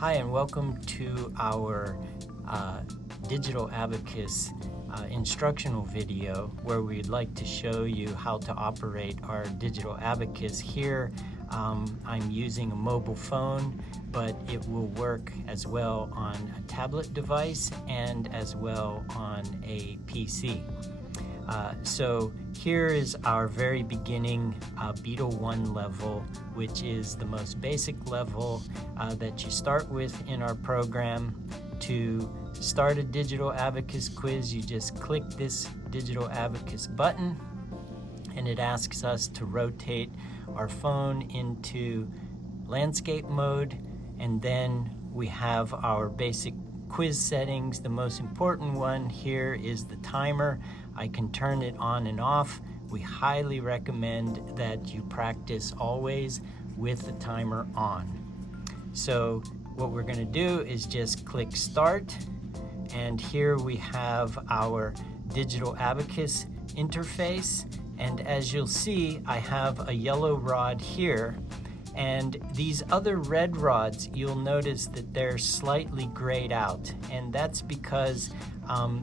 Hi, and welcome to our Digital Abacus instructional video where we'd like to show you how to operate our Digital Abacus. Here I'm using a mobile phone, but it will work as well on a tablet device and as well on a PC. So here is our very beginning Beetle 1 level, which is the most basic level that you start with in our program. To start a Digital Abacus quiz, you just click this Digital Abacus button, and it asks us to rotate our phone into landscape mode, and then we have our basic quiz settings. The most important one here is the timer. I can turn it on and off. We highly recommend that you practice always with the timer on. So what we're going to do is just click start, and here we have our Digital Abacus interface, and as you'll see, I have a yellow rod here, and these other red rods, you'll notice that they're slightly grayed out, and that's because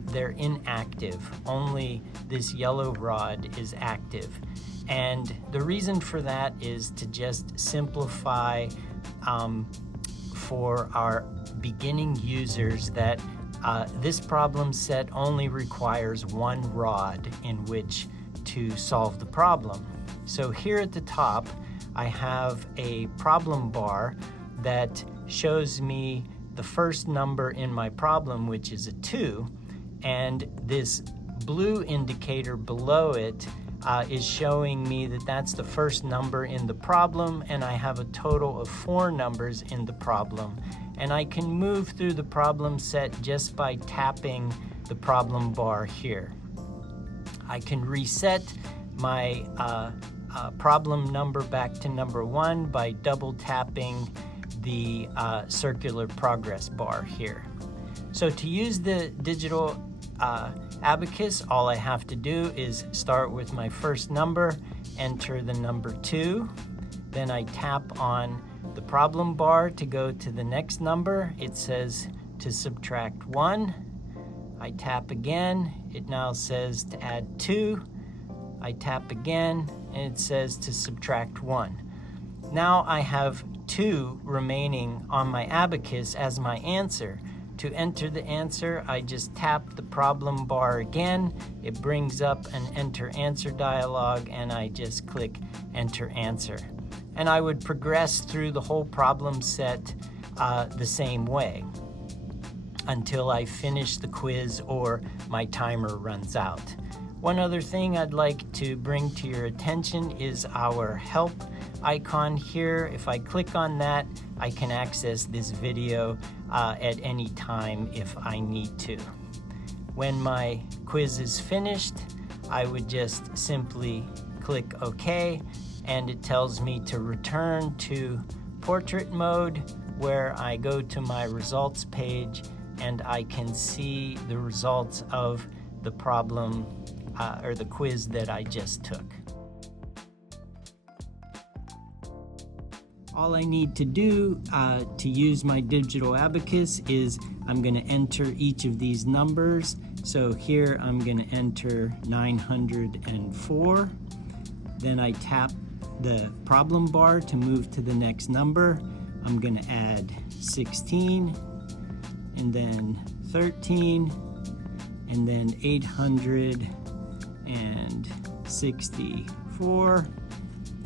they're inactive. Only this yellow rod is active, and the reason for that is to just simplify for our beginning users that this problem set only requires one rod in which to solve the problem. So here at the top I have a problem bar that shows me the first number in my problem, which is a 2, and this blue indicator below it is showing me that that's the first number in the problem, and I have a total of 4 numbers in the problem. And I can move through the problem set just by tapping the problem bar here. I can reset my problem number back to number 1 by double tapping the circular progress bar here. So to use the Digital Abacus, all I have to do is start with my first number, enter the number 2, then I tap on the problem bar to go to the next number. It says to subtract 1. I tap again, it now says to add 2. I tap again, and it says to subtract 1. Now I have 2 remaining on my abacus as my answer. To enter the answer, I just tap the problem bar again. It brings up an enter answer dialog, and I just click enter answer. And I would progress through the whole problem set the same way until I finish the quiz or my timer runs out. One other thing I'd like to bring to your attention is our help icon here. If I click on that, I can access this video at any time if I need to. When my quiz is finished, I would just simply click OK, and it tells me to return to portrait mode, where I go to my results page and I can see the results of the problem or the quiz that I just took. All I need to do to use my Digital Abacus is I'm going to enter each of these numbers. So here I'm going to enter 904. Then I tap the problem bar to move to the next number. I'm going to add 16, and then 13, and then 864,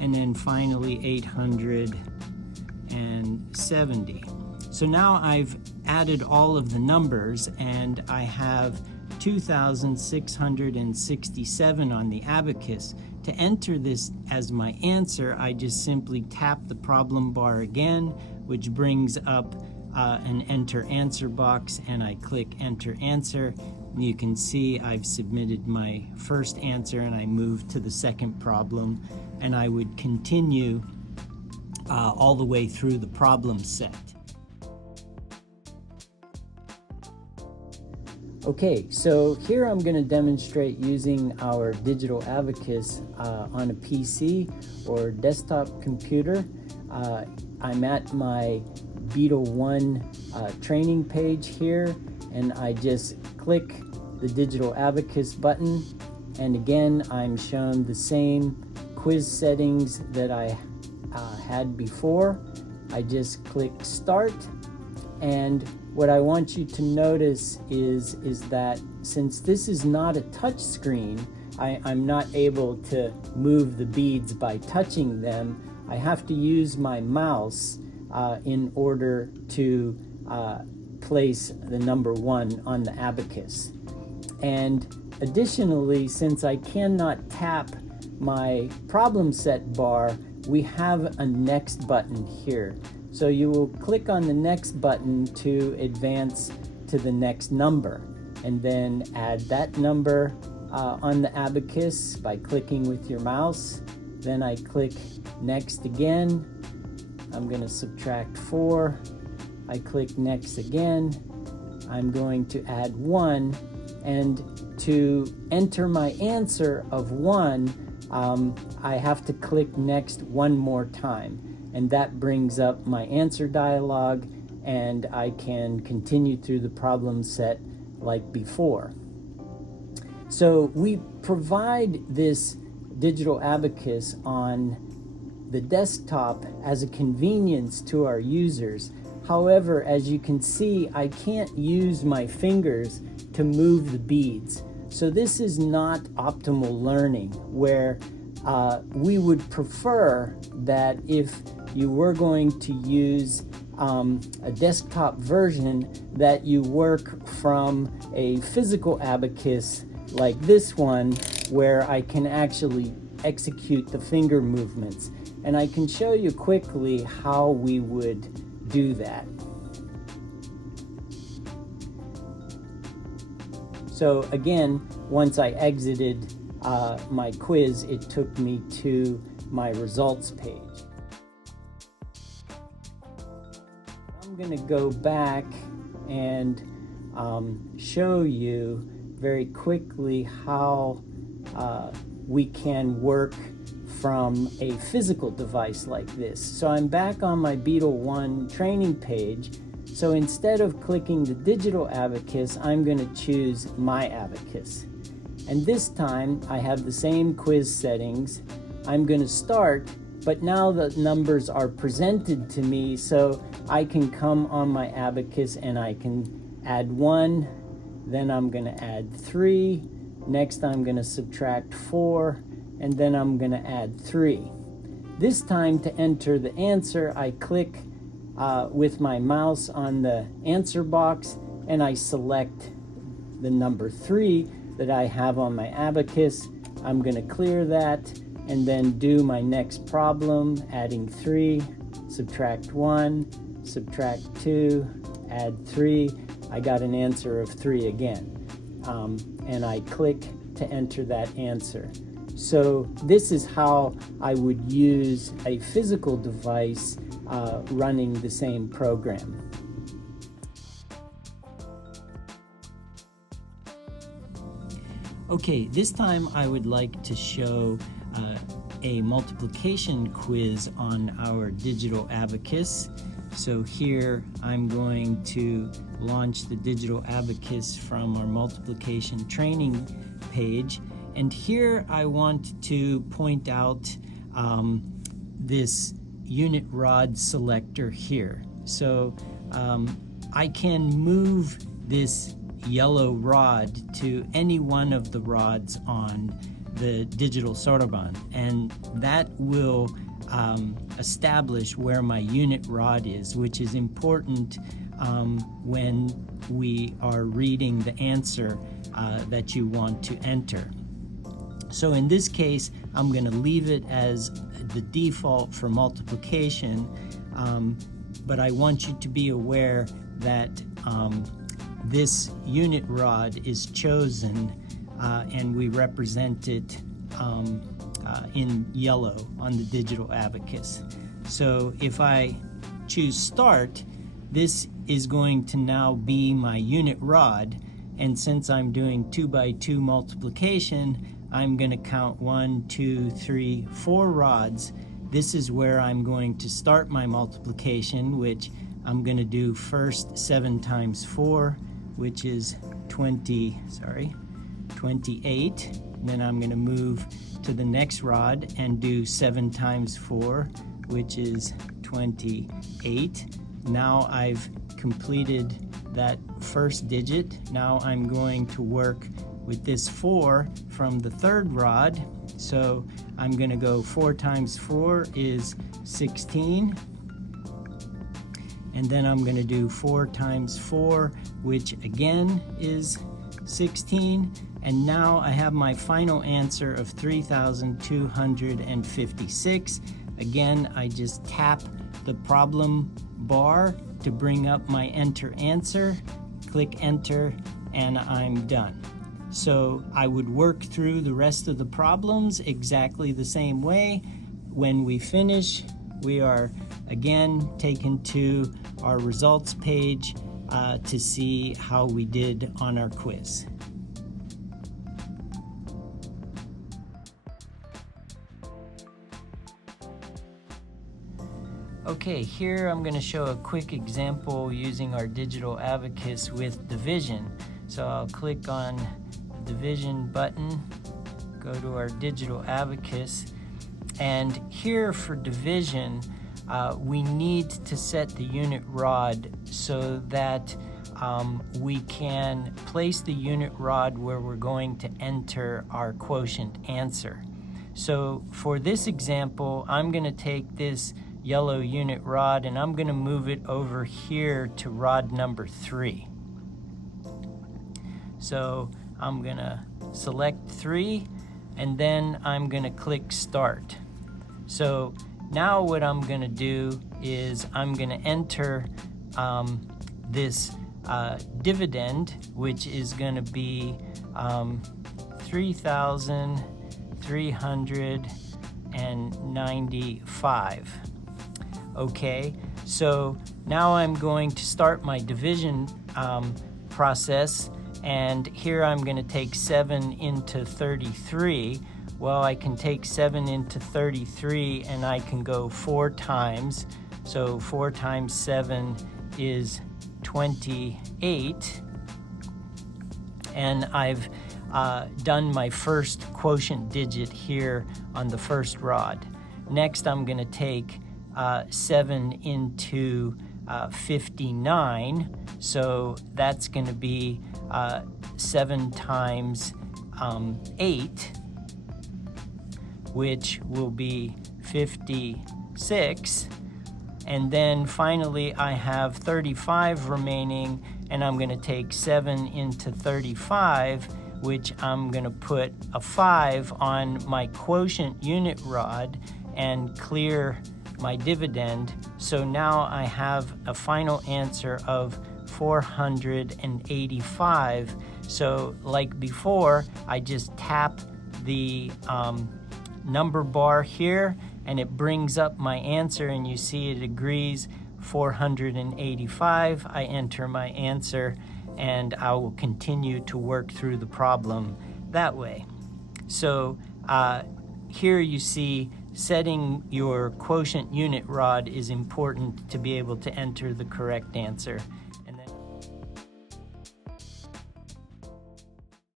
and then finally 870. So now I've added all of the numbers, and I have 2,667 on the abacus. To enter this as my answer, I just simply tap the problem bar again, which brings up an enter answer box, and I click enter answer. You can see I've submitted my first answer, and I move to the second problem, and I would continue all the way through the problem set. Okay, so here I'm going to demonstrate using our Digital Abacus on a PC or desktop computer. I'm at my Beetle 1 training page here, and I just click the Digital Abacus button, and again I'm shown the same quiz settings that I had before. I just click Start, and what I want you to notice is that since this is not a touch screen, I'm not able to move the beads by touching them. I have to use my mouse in order to place the number 1 on the abacus. And additionally, since I cannot tap my problem set bar, we have a next button here. So you will click on the next button to advance to the next number, and then add that number on the abacus by clicking with your mouse. Then I click next again. I'm going to subtract 4. I click next again. I'm going to add 1, and to enter my answer of 1, I have to click next one more time, and that brings up my answer dialog, and I can continue through the problem set like before. So we provide this digital abacus on the desktop as a convenience to our users. However, as you can see, I can't use my fingers to move the beads. So this is not optimal learning, where we would prefer that if you were going to use a desktop version, that you work from a physical abacus like this one, where I can actually execute the finger movements. And I can show you quickly how we would do that. So again, once I exited my quiz, it took me to my results page. I'm going to go back and show you very quickly how we can work from a physical device like this. So I'm back on my Beetle 1 training page. So instead of clicking the digital abacus, I'm going to choose my abacus. And this time I have the same quiz settings. I'm going to start, but now the numbers are presented to me, so I can come on my abacus and I can add 1, then I'm going to add 3, next I'm going to subtract 4, and then I'm going to add 3. This time, to enter the answer, I click with my mouse on the answer box, and I select the number 3 that I have on my abacus. I'm going to clear that and then do my next problem, adding 3, subtract 1, subtract 2, add 3. I got an answer of 3 again, and I click to enter that answer. So this is how I would use a physical device running the same program. Okay, this time I would like to show a multiplication quiz on our digital abacus. So here I'm going to launch the digital abacus from our multiplication training page, and here I want to point out this unit rod selector here. So I can move this yellow rod to any one of the rods on the digital soroban, and that will establish where my unit rod is, which is important when we are reading the answer that you want to enter. So in this case, I'm going to leave it as the default for multiplication, but I want you to be aware that this unit rod is chosen and we represent it in yellow on the digital abacus. So if I choose start, this is going to now be my unit rod, and since I'm doing 2 by 2 multiplication, I'm going to count 1, 2, 3, 4 rods. This is where I'm going to start my multiplication, which I'm going to do first 7 times 4, which is 28. And then I'm going to move to the next rod and do 7 times 4, which is 28. Now I've completed that first digit. Now I'm going to work with this 4 from the third rod. So I'm going to go 4 times 4 is 16. And then I'm going to do 4 times 4, which again is 16. And now I have my final answer of 3,256. Again, I just tap the problem bar to bring up my enter answer, click enter, and I'm done. So I would work through the rest of the problems exactly the same way. When we finish, we are again taken to our results page to see how we did on our quiz. Okay, here I'm going to show a quick example using our digital abacus with division. So I'll click on the division button, go to our digital abacus, and here for division, we need to set the unit rod so that we can place the unit rod where we're going to enter our quotient answer. So for this example, I'm going to take this yellow unit rod and I'm going to move it over here to rod number 3. So I'm going to select 3 and then I'm going to click start. So now what I'm going to do is I'm going to enter this dividend, which is going to be 3,395. Okay, so now I'm going to start my division process, and here I'm going to take 7 into 33. Well, I can take 7 into 33 and I can go 4 times. So 4 times 7 is 28. And I've done my first quotient digit here on the first rod. Next, I'm going to take 7 into 59. So that's going to be 7 times 8. Which will be 56. And then finally I have 35 remaining, and I'm going to take 7 into 35, which I'm going to put a 5 on my quotient unit rod and clear my dividend. So now I have a final answer of 485. So like before, I just tap the number bar here and it brings up my answer, and you see it agrees 485. I enter my answer and I will continue to work through the problem that way. So here you see setting your quotient unit rod is important to be able to enter the correct answer.